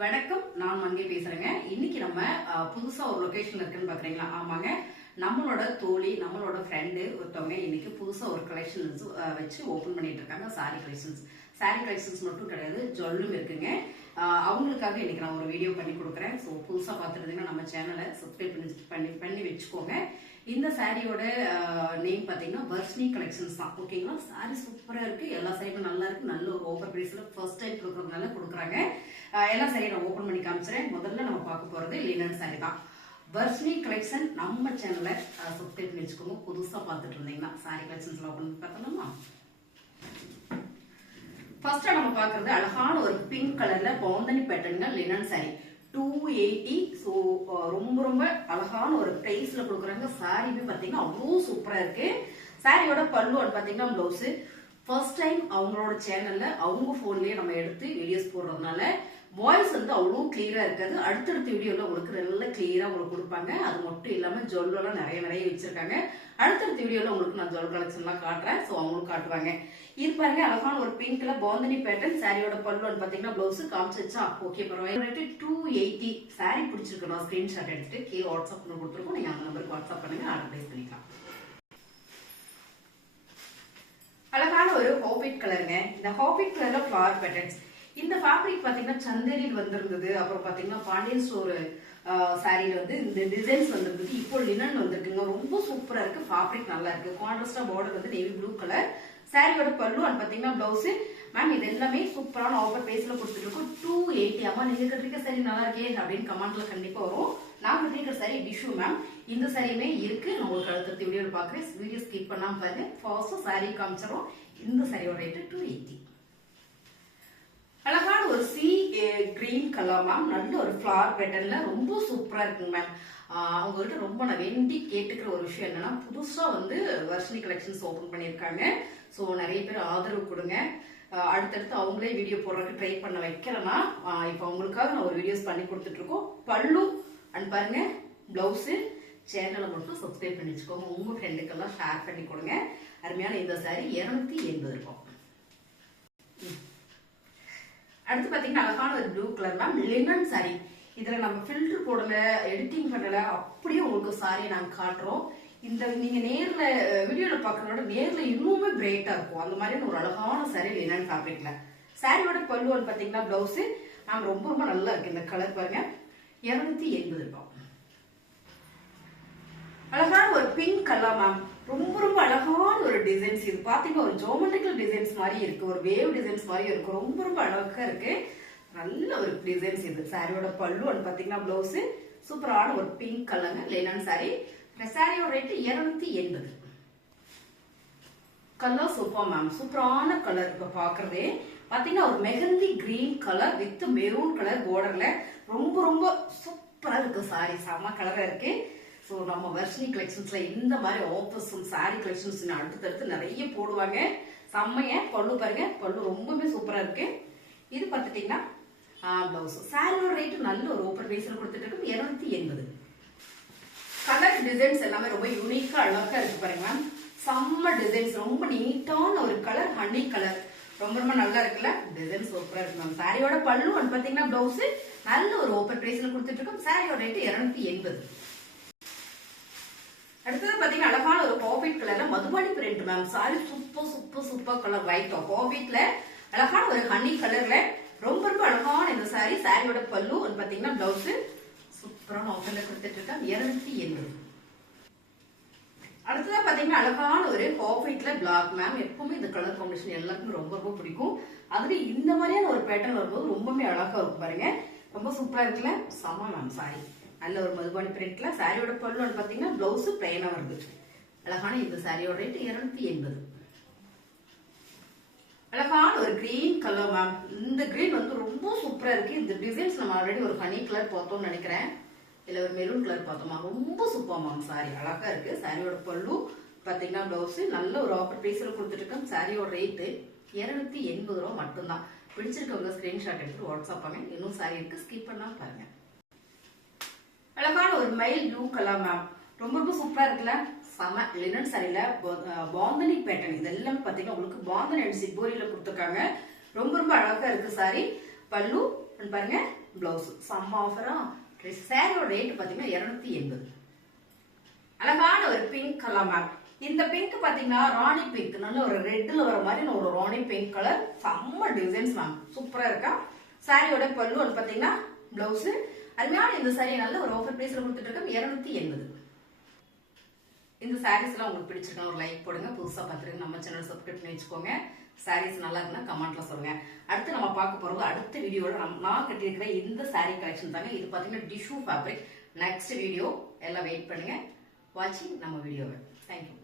வணக்கம் நான் மங்கே பேசுறேங்க. இன்னைக்கு நம்ம புதுசா ஒரு லொகேஷன்ல இருக்குன்னு பாக்குறீங்களா? ஆமாங்க. நம்மளோட தோழி நம்மளோட ஃப்ரெண்டு ஒருத்தவங்க இன்னைக்கு புதுசா ஒரு கலெக்ஷன்ஸ் வச்சு ஓபன் பண்ணிட்டு இருக்காங்க. சாரி கலெக்ஷன்ஸ் சாரி கலெக்ஷன்ஸ் மட்டும் கிடையாது ஜொல்லும் இருக்குங்க. அவங்களுக்காக இன்னைக்கு நான் ஒரு வீடியோ பண்ணி கொடுக்குறேன். ஸோ புதுசா பார்த்துருந்தீங்கன்னா நம்ம சேனலை சப்ஸ்கிரைப் பண்ணி பண்ணி பண்ணி வச்சுக்கோங்க. இந்த சாரியோட நேம் பார்த்தீங்கன்னா வர்ஷினி கலெக்ஷன்ஸ் தான். ஓகேங்களா சாரி சூப்பராக இருக்கு. எல்லா சாரியும் நல்லா இருக்கு. நல்ல ஒரு ஓப்பர் பிரைஸ்ல ஃபர்ஸ்ட் டைம் கொடுக்கறதுனால கொடுக்குறாங்க. எல்லா சாரியும் நான் ஓபன் பண்ணி காமிச்சிடுறேன் முதல்ல நம்ம பார்க்க போறது லினன் சாரி தான். வர்ஷினி கலெக்ஷன் நம்ம சேனலை சப்ஸ்கிரைப் பண்ணி வச்சுக்கோங்க. புதுசாக பார்த்துட்டு இருந்தீங்கன்னா சாரி கலெக்ஷன்ஸ் ஓப்பன் பண்ணி பார்த்தலாமா ஃபர்ஸ்ட்டாக நம்ம பார்க்குறது அழகான ஒரு பிங்க் கலர்ல பவுந்தனி பேட்டர்னுங்க linen sari two eighty so ரொம்ப ரொம்ப அழகான ஒரு பிரைஸ்ல கொடுக்குறாங்க. சாரியுமே பார்த்தீங்கன்னா அவ்வளோ சூப்பரா இருக்கு. சாரியோட பல்லு வந்து பார்த்தீங்கன்னா பிளவுஸ் ஃபர்ஸ்ட் டைம் அவங்களோட சேனல்ல அவங்க போன்லயே நம்ம எடுத்து வீடியோஸ் போடுறதுனால வாய்ஸ் வந்து அவ்வளோ கிளியராக இருக்காது. அடுத்தடுத்த வீடியோவில் உங்களுக்கு நல்ல கிளியராக உங்களுக்கு கொடுப்பாங்க. அது மட்டும் இல்லாமல் ஜுவல்லாம் நிறைய நிறைய வச்சிருக்காங்க. அடுத்தடுத்த வீடியோவில் உங்களுக்கு நான் ஜுவல் கலெக்ஷன்லாம் காட்டுறேன். ஸோ அவங்களும் காட்டுவாங்க. இது பாருங்க அழகான ஒரு பிங்க்ல பாந்தனி பேட்டர்ன் சாரியோட பல்லு வந்து பார்த்தீங்கன்னா பிளவுஸ் காமிச்சிச்சா ஓகே பரவாயில்ல. டூ எயிட்டி சாரி பிடிச்சிருக்கணும் ஸ்கிரீன்ஷாட் எடுத்துட்டு கீழே வாட்ஸ்அப் பண்ணி கொடுத்துருக்கோம். நீங்கள் அந்த நம்பருக்கு வாட்ஸ்அப் பண்ணுங்க. அட்வைஸ் பண்ணிக்கலாம். அழகான ஒரு ஹாபிட் கலருங்க இந்த ஹாபிட் கலர்ல ஃபிளவர் பேட்டர்ன்ஸ் இந்த ஃபேப்ரிக் பாத்தீங்கன்னா சந்தேரியில் வந்திருந்தது. அப்புறம் பாத்தீங்கன்னா பாண்டியன் ஸ்டோர் சாரியில வந்து இந்த டிசைன்ஸ் வந்திருந்தது. இப்போ லினன் வந்திருக்குங்க. ரொம்ப சூப்பரா இருக்கு. ஃபேப்ரிக் நல்லா இருக்கு. கான்ட்ராஸ்டா பார்டர் வந்து நேவி ப்ளூ கலர் சாரியோட பல்லு அண்ட் பாத்தீங்கன்னா பிளவுஸ் மேம் இது எல்லாமே சூப்பரான ஆஃபர் பேஸ்ல கொடுத்துட்டு இருக்கோம் டூ எயிட்டி அம்மா நீங்க கட்டிருக்க சரி நல்லா இருக்கே அப்படின்னு கமெண்ட்ல கண்டிப்பா வரும். நான் கட்டிருக்க சரி டிஷ்யூ மேம் இந்த சாரியுமே இருக்கு. நான் உங்களுக்கு அடுத்த வீடியோல பாக்குறேன் வீடியோ ஸ்கிப் பண்ணாம பாருங்க. ஃபர்ஸ்ட் சாரி காமிச்சிடும் இந்த சாரியோட ரேட்டு டூ எயிட்டி அழகான ஒரு சி கிரீன் கலர் மேம் நல்ல ஒரு ஃபிளவர் பேட்டர்ன்ல ரொம்ப சூப்பரா இருக்குங்க மேம் அவங்ககிட்ட ரொம்ப நான் வேண்டி கேட்டுக்கிற ஒரு விஷயம் என்னன்னா புதுசா வந்து வர்ஷினி கலெக்ஷன்ஸ் ஓபன் பண்ணியிருக்காங்க. ஸோ நிறைய பேர் ஆதரவு கொடுங்க. அடுத்தடுத்து அவங்களே வீடியோ போடுறதுக்கு ட்ரை பண்ண வைக்கலன்னா இப்போ அவங்களுக்காக நான் ஒரு வீடியோஸ் பண்ணி கொடுத்துட்டு இருக்கோம் பல்லு அண்ட் பாருங்க பிளவுஸு சேனலை மட்டும் சப்ஸ்கிரைப் பண்ணி வச்சுக்கோங்க. உங்க ஃப்ரெண்டுக்கெல்லாம் ஷேர் பண்ணி கொடுங்க. அருமையான இந்த சாரி இருநூத்தி எண்பது இருக்கும் அடுத்து பாத்தீங்கன்னா அழகான ஒரு blue colour ma'am linen sari இதுல நம்ம ஃபில்டர் போடல எடிட்டிங் பண்ணல அப்படியே உங்களுக்கு சாரியை நாங்கள் காட்டுறோம். இந்த நீங்க நேர்ல வீடியோல பாக்குறதோட நேர்ல இன்னுமே பிரைட்டா இருக்கும். அந்த மாதிரியான ஒரு அழகான சாரி லினன் ஃபேப்ரிக்ல சாரியோட பல்லு வந்து பாத்தீங்கன்னா பிளவுஸ் மேம் ரொம்ப ரொம்ப நல்லா இருக்கு. இந்த கலர் பாருங்க. இருநூத்தி எண்பது ரூபாய். அழகான ஒரு பிங்க் கலர் மேம் ரொம்ப ரொம்ப அழகான ஒரு டிசைன்ஸ் இது பார்த்தீங்கன்னா ஒரு ஜோமெட்ரிக்கல் டிசைன்ஸ் மாதிரி இருக்கு. ஒரு வேவ் டிசைன்ஸ் மாதிரி இருக்கு. ரொம்ப ரொம்ப அழகா இருக்கு. நல்ல ஒரு டிசைன்ஸ் இது. சாரியோட பல்லு அண்ட் பாத்தீங்கன்னா பிளவுஸ் சூப்பரான ஒரு பிங்க் கலருங்க லேனான் சாரி சாரியோட ரேட்டு இருநூத்தி எண்பது. கலர் சூப்பர் மேம் சூப்பரான கலர் இப்ப பாக்குறதே. பாத்தீங்கன்னா ஒரு mehndi green colour with maroon colour பார்டரில் ரொம்ப ரொம்ப சூப்பரா இருக்கு சாரி செம்ம கலரா இருக்கு. ஸோ நம்ம வர்ஷினி கலெக்ஷன்ஸ்ல இந்த மாதிரி ஆஃபர்ஸும் சாரி கலெக்ஷன்ஸ் அடுத்தடுத்து நிறைய போடுவாங்க. செம்மைய பல்லு பாருங்க. பல்லு ரொம்பவே சூப்பரா இருக்கு. இது பார்த்துட்டீங்கன்னா பிளவுஸ் சாரியோட ரேட்டு நல்ல ஒரு ஓப்பன் பேஸ்ல கொடுத்துட்டு இருக்கும் இருநூத்தி எண்பது. கலர் டிசைன்ஸ் எல்லாமே ரொம்ப யூனிக்கா அழகா இருக்கு பாருங்க மேம் செம்ம டிசைன்ஸ் ரொம்ப நீட்டான ஒரு கலர் ஹனி கலர் ரொம்ப ரொம்ப நல்லா இருக்குல்ல? டிசைன் சூப்பரா இருக்கு மேம் சாரியோட பல்லு வந்து பாத்தீங்கன்னா பிளவுஸ் நல்ல ஒரு ஓப்பன் பிரைஸ்ல கொடுத்துட்டு இருக்கோம் சாரியோட ரேட்டு இருநூத்தி எண்பது. அடுத்தது பாத்தீங்கன்னா அழகான ஒரு காஃபிட் கலர்ல Madhubani print ma'am sari super super super colour white காஃபிட்ல அழகான ஒரு ஹனி கலர்ல ரொம்ப ரொம்ப அழகான இந்த சாரி சாரியோட பல்லு வந்து பாத்தீங்கன்னா பிளவுஸ் சூப்பரான ஆஃபர்ல கொடுத்துட்டு இருக்கேன் இருநூத்தி எண்பது. அடுத்ததா பாத்தீங்கன்னா அழகான ஒரு காஃபிட்ல பிளாக் மேம் எப்பவுமே இந்த கலர் காம்பினேஷன் எல்லாருக்குமே ரொம்ப ரொம்ப பிடிக்கும். அதுல இந்த மாதிரியான ஒரு பேட்டர்ன் வரும்போது ரொம்பவே அழகா இருக்கும் பாருங்க. ரொம்ப சூப்பரா இருக்குல்ல? செம மேம் சாரி நல்ல ஒரு மதுபானி பிரிண்ட்ல சாரியோட பல்லு வந்து பாத்தீங்கன்னா பிளவுஸ் பிளைனா வருது. அழகான இந்த சாரியோட ரேட் இருநூத்தி எண்பது. அழகான ஒரு கிரீன் கலர் மேம் இந்த கிரீன் வந்து ரொம்ப சூப்பரா இருக்கு. இந்த டிசைன்ஸ் நம்ம ஆல்ரெடி ஒரு ஹனி கலர் பார்த்தோம்னு நினைக்கிறேன். இல்லை ஒரு மெரூன் கலர் பார்த்தோமா? ரொம்ப சூப்பர் மேம் சாரி அழகா இருக்கு. சாரியோட பல்லு பாத்தீங்கன்னா பிளவுஸ் நல்ல ஒரு ஆஃபர் பிரைஸ்ல கொடுத்துட்டு சாரியோட ரேட்டு இருநூத்தி எண்பது ரூபா மட்டும்தான். பிடிச்சிருக்கவங்க ஸ்கிரீன்ஷாட் எடுத்து வாட்ஸ்அப் பண்ணுங்க. இன்னும் சாரி இருக்கு. ஸ்கிப் பண்ணாம பாருங்க. அழகான ஒரு மைல் ப்ளூ கலர் மேம் ரொம்ப ரொம்ப சூப்பரா இருக்குல்ல? செம லினன் சாரியில பாந்தனி பேட்டர்ன் இதெல்லாம் பாத்தீங்கன்னா உங்களுக்கு பாந்தனி அண்ட் சிப்போரியில கொடுத்துருக்காங்க. ரொம்ப ரொம்ப அழகா இருக்கு சாரி பல்லு பாருங்க பிளவுஸ் செம்ம ஆஃபரா சாரியோட ரேட் பாத்தீங்கன்னா இருநூத்தி எண்பது. அழகான ஒரு பிங்க் கலர் மேம் இந்த பிங்க் பாத்தீங்கன்னா ராணி பிங்க் நல்ல ஒரு ரெட்ல வர மாதிரி ஒரு ராணி பிங்க் கலர் செம்ம டிசைன்ஸ் மேம் சூப்பரா இருக்கா? சாரியோட பல்லு பாத்தீங்கன்னா பிளவுஸ் அருமையான இந்த சாரி நல்ல ஒரு ஆஃபர் பிரைஸ்ல கொடுத்துட்டு இருக்கோம் இருநூத்தி எண்பது. இந்த சாரீஸ்லாம் உங்களுக்கு பிடிச்சிருக்கா ஒரு லைக் போடுங்க. புதுசாக பார்த்துருங்க. நம்ம சேனல் சப்ஸ்கிரைப் பண்ணி வச்சுக்கோங்க. சாரீஸ் நல்லா இருக்குன்னா கமெண்ட்ல சொல்லுங்க. அடுத்து நம்ம பார்க்க போறது அடுத்த வீடியோவில் நம்ம நான் கட்டியிருக்கிற இந்த சாரீ கலெக்ஷன் தாங்க. இது பார்த்தீங்கன்னா டிஷ்யூ ஃபேப்ரிக் நெக்ஸ்ட் வீடியோ எல்லாம் வெயிட் பண்ணுங்க. வாட்சிங் நம்ம வீடியோவை தேங்க்யூ